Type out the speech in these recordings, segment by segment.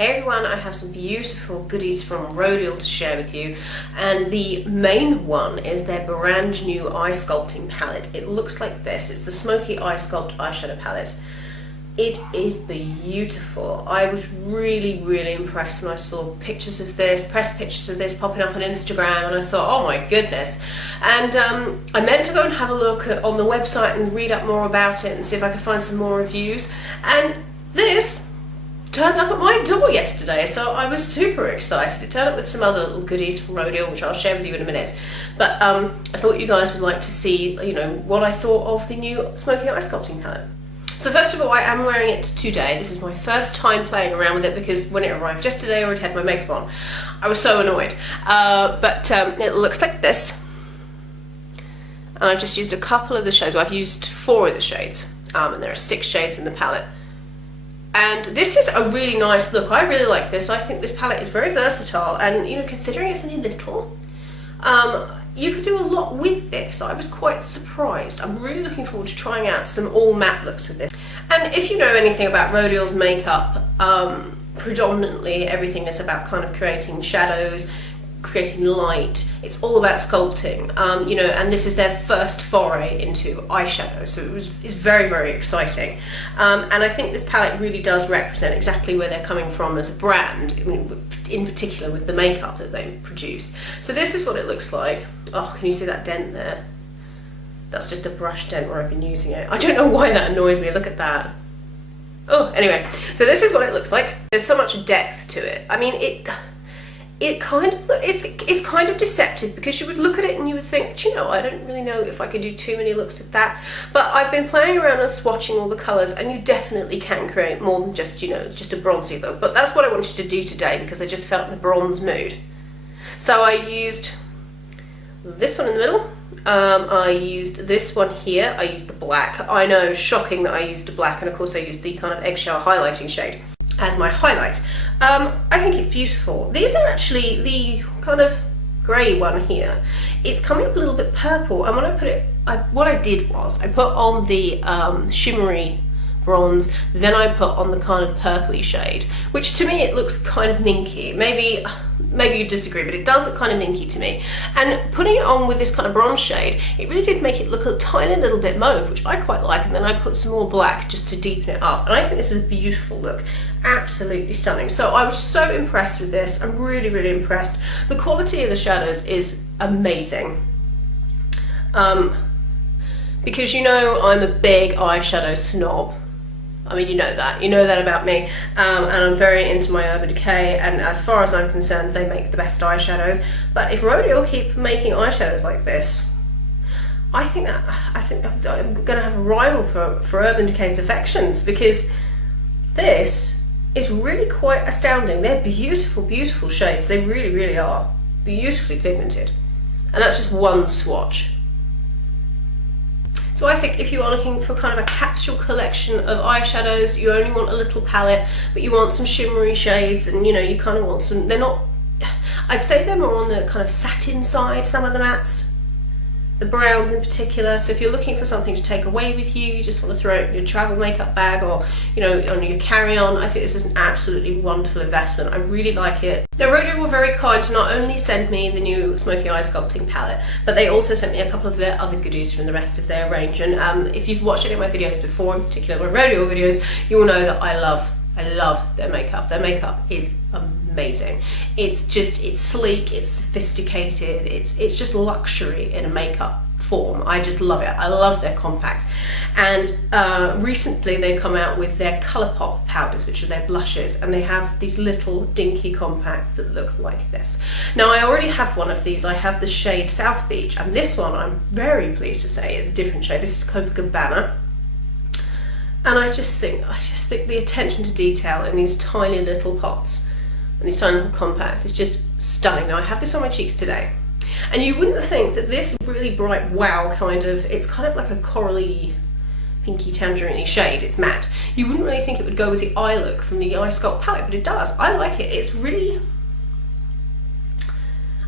Hey everyone, I have some beautiful goodies from Rodial to share with you, and the main one is their brand new eye sculpting palette. It looks like this. It's the Smokey Eye Sculpt eyeshadow palette. It is beautiful. I was really impressed when I saw pictures of this, press pictures of this popping up on Instagram, and I thought, oh my goodness. And I meant to go and have a look on the website and read up more about it and see if I could find some more reviews, and this turned up at my door yesterday, so I was super excited. It turned up with some other little goodies from Rodial, which I'll share with you in a minute. But I thought you guys would like to see, what I thought of the new Smokey Eye Sculpting palette. So first of all, I am wearing it today. This is my first time playing around with it because when it arrived yesterday, I already had my makeup on. I was so annoyed. But it looks like this. And I've just used a couple of the shades. Well, I've used 4 of the shades, and there are 6 shades in the palette. And this is a really nice look. I really like this. I think this palette is very versatile, and considering it's only little, you could do a lot with this. I was quite surprised. I'm really looking forward to trying out some all matte looks with this. And if you know anything about Rodial's makeup, predominantly everything is about kind of creating shadows, creating light. It's all about sculpting, and this is their first foray into eyeshadow, so it's very exciting. And I think this palette really does represent exactly where they're coming from as a brand, in particular with the makeup that they produce. So this is what it looks like. Oh, can you see that dent there? That's just a brush dent where I've been using it. I don't know why that annoys me, look at that. Oh, anyway, so this is what it looks like. There's so much depth to it. I mean, it's kind of deceptive, because you would look at it and you would think, I don't really know if I could do too many looks with that. But I've been playing around and swatching all the colours, and you definitely can create more than just, just a bronzy look. But that's what I wanted to do today, because I just felt in a bronze mood. So I used this one in the middle. I used this one here. I used the black. I know, shocking that I used a black, and of course I used the kind of eggshell highlighting shade as my highlight. I think it's beautiful. These are actually the kind of grey one here. It's coming up a little bit purple, and when I put it, what I did was I put on the shimmery bronze, then I put on the kind of purpley shade, which to me it looks kind of minky. Maybe you disagree, but it does look kind of minky to me. And putting it on with this kind of bronze shade, it really did make it look a tiny little bit mauve, which I quite like, and then I put some more black just to deepen it up. And I think this is a beautiful look, absolutely stunning. So I was so impressed with this. I'm really impressed. The quality of the shadows is amazing. Because I'm a big eyeshadow snob. I mean, you know that about me, and I'm very into my Urban Decay, and as far as I'm concerned, they make the best eyeshadows. But if Rodial keep making eyeshadows like this, I think I'm gonna have a rival for Urban Decay's affections, because this is really quite astounding. They're beautiful shades. They really are beautifully pigmented, and that's just one swatch. So I think if you are looking for kind of a capsule collection of eyeshadows, you only want a little palette, but you want some shimmery shades, and you kind of want some, I'd say they're more on the kind of satin side, some of the mattes, the browns in particular. So if you're looking for something to take away with you, you just want to throw it in your travel makeup bag, or on your carry-on, I think this is an absolutely wonderful investment. I really like it. Now, Rodial were very kind to not only send me the new Smokey Eye Sculpting palette, but they also sent me a couple of their other goodies from the rest of their range. And if you've watched any of my videos before, in particular my Rodial videos, you will know that I love their makeup. Their makeup is amazing. It's sleek, it's sophisticated, it's just luxury in a makeup form. I just love it. I love their compacts. And recently they've come out with their Colourpop powders, which are their blushes, and they have these little dinky compacts that look like this. Now, I already have one of these. I have the shade South Beach, and this one I'm very pleased to say is a different shade. This is Copacabana. And I just think the attention to detail in these tiny little pots and these tiny little compacts is just stunning. Now, I have this on my cheeks today, and you wouldn't think that this really bright wow it's kind of like a corally, pinky tangerine-y shade. It's matte. You wouldn't really think it would go with the eye look from the Eye Sculpt palette, but it does. I like it. It's really,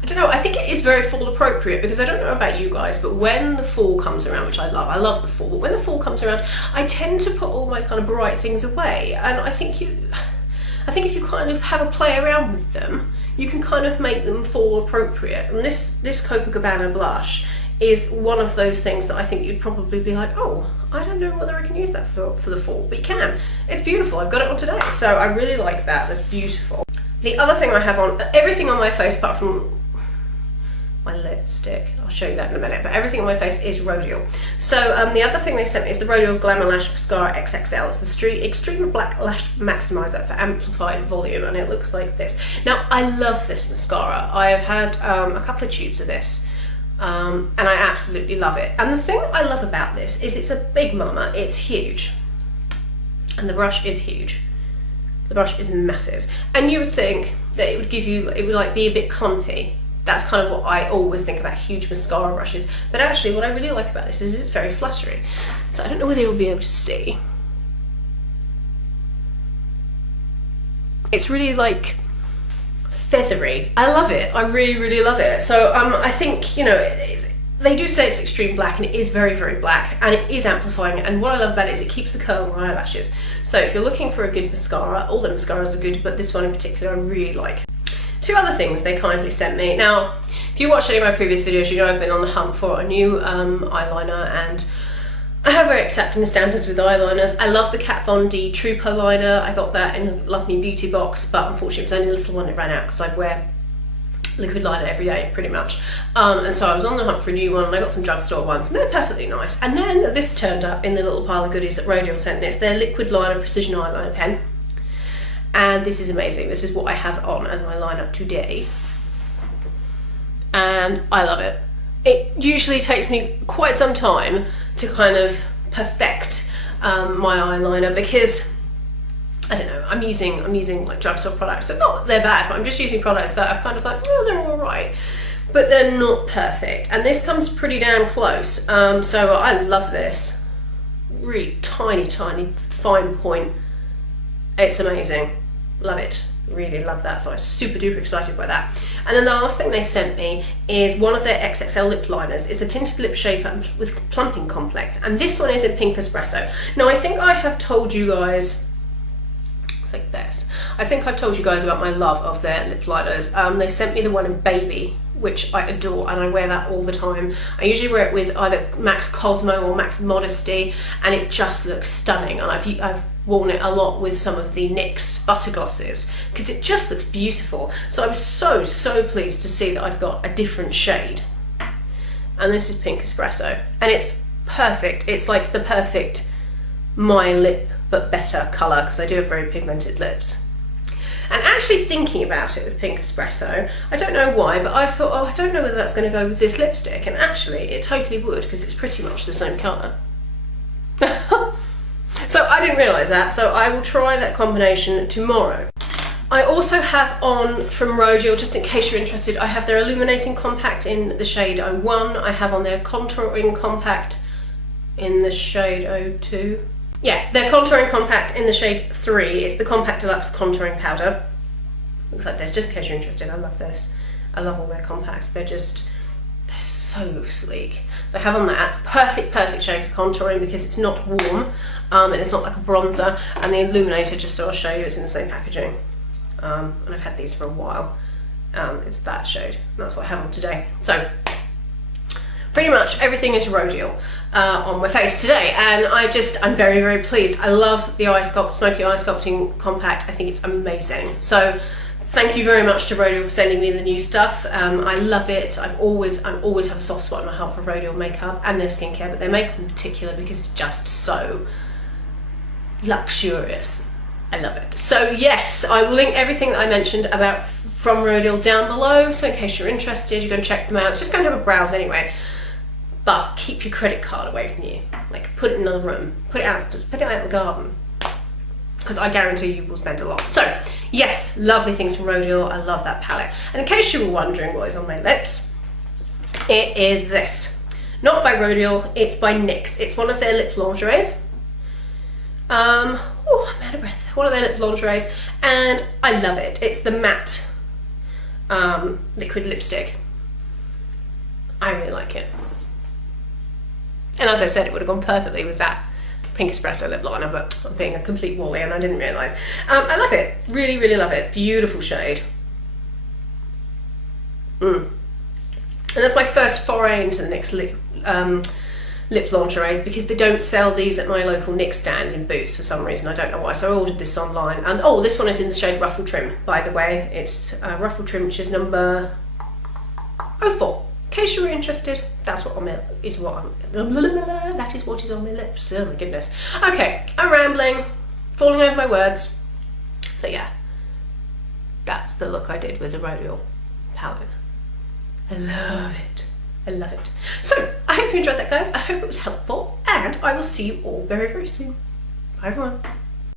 I don't know, I think it is very fall appropriate, because I don't know about you guys, but when the fall comes around, which I love the fall, but when the fall comes around, I tend to put all my kind of bright things away, and I think I think if you kind of have a play around with them, you can kind of make them fall appropriate. And this Copacabana blush is one of those things that I think you'd probably be like, oh, I don't know whether I can use that for the fall, but you can. It's beautiful. I've got it on today, so I really like that. That's beautiful. The other thing I have on, everything on my face apart from my lipstick, I'll show you that in a minute, but everything on my face is Rodial. So the other thing they sent me is the Rodial Glamolash Mascara XXL. It's the Extreme Black Lash Maximizer for amplified volume, and it looks like this. Now, I love this mascara. I have had a couple of tubes of this, and I absolutely love it. And the thing I love about this is it's a big mama, it's huge, and the brush is huge. The brush is massive, and you would think that it would give you, it would like be a bit clumpy. That's kind of what I always think about huge mascara brushes. But actually what I really like about this is it's very fluttery. So I don't know whether you'll be able to see. It's really like feathery. I love it. I really, really love it. So I think, you know, they do say it's extreme black, and it is very, very black, and it is amplifying. And what I love about it is it keeps the curl on my eyelashes. So if you're looking for a good mascara, all the mascaras are good, but this one in particular I really like. Two other things they kindly sent me. Now, if you watched any of my previous videos, you know I've been on the hunt for a new eyeliner, and I have very accepting standards with eyeliners. I love the Kat Von D Trooper liner. I got that in a Love Me Beauty box, but unfortunately it was only a little one that ran out because I wear liquid liner every day, pretty much. And so I was on the hunt for a new one, and I got some drugstore ones, and they're perfectly nice. And then this turned up in the little pile of goodies that Rodial sent me. It's their liquid liner precision eyeliner pen. And this is amazing. This is what I have on as my liner today. And I love it. It usually takes me quite some time to kind of perfect my eyeliner, because I don't know, I'm using like drugstore products. They're not, they're bad, but I'm just using products that are kind of like, oh, they're all right, but they're not perfect. And this comes pretty damn close. So I love this. Really tiny, tiny, fine point. It's amazing. Love it. Really love that. So I was super duper excited by that. And then the last thing they sent me is one of their XXL lip liners. It's a tinted lip shaper with plumping complex, and this one is in pink espresso. Now I think I have told you guys, looks like this. I think I've told you guys about my love of their lip liners. They sent me the one in baby, which I adore, and I wear that all the time. I usually wear it with either Max Cosmo or Max Modesty, and it just looks stunning. And I've worn it a lot with some of the NYX butter glosses because it just looks beautiful. So I'm so pleased to see that I've got a different shade. And this is pink espresso, and it's perfect. It's like the perfect my lip but better colour, because I do have very pigmented lips. And actually thinking about it with pink espresso, I don't know why, but I thought, oh, I don't know whether that's going to go with this lipstick, and actually it totally would, because it's pretty much the same colour. So I didn't realise that, so I will try that combination tomorrow. I also have on from Rodial, just in case you're interested, I have their illuminating compact in the shade 01. I have on their contouring compact in the shade 02. Yeah, their contouring compact in the shade 3. It's the Compact Deluxe Contouring Powder. Looks like this, just in case you're interested. I love this. I love all their compacts. They're so sleek. So I have on that. Perfect shade for contouring because it's not warm and it's not like a bronzer. And the illuminator, just so I'll show you, it's in the same packaging. And I've had these for a while. It's that shade. And that's what I have on today. So pretty much everything is Rodial on my face today, and I'm very pleased. I love the Smokey Eye Sculpting Compact. I think it's amazing. So thank you very much to Rodial for sending me the new stuff. I love it. I always have a soft spot in my heart for Rodial makeup and their skincare, but their makeup in particular, because it's just so luxurious. I love it. So yes, I will link everything that I mentioned about from Rodial down below, so in case you're interested, you can check them out. Just go and have a browse anyway. But keep your credit card away from you. Like, put it in another room. Put it out in the garden. Because I guarantee you will spend a lot. So, yes, lovely things from Rodial. I love that palette. And in case you were wondering what is on my lips, it is this. Not by Rodial, it's by NYX. It's one of their lip lingeries. Oh, I'm out of breath. One of their lip lingeries. And I love it. It's the matte liquid lipstick. I really like it. And as I said, it would have gone perfectly with that pink espresso lip liner, but I'm being a complete wally and I didn't realise. I love it, really, really love it. Beautiful shade. And that's my first foray into the NYX lip lingeries, because they don't sell these at my local NYX stand in Boots for some reason. I don't know why, so I ordered this online. And oh, this one is in the shade Ruffle Trim, by the way. It's Ruffle Trim, which is number 04. In case you were interested, that's what that is what is on my lips. Oh my goodness. Okay, I'm rambling, falling over my words. So yeah, that's the look I did with the Rodial palette. I love it. I love it. So, I hope you enjoyed that, guys. I hope it was helpful, and I will see you all very, very soon. Bye, everyone.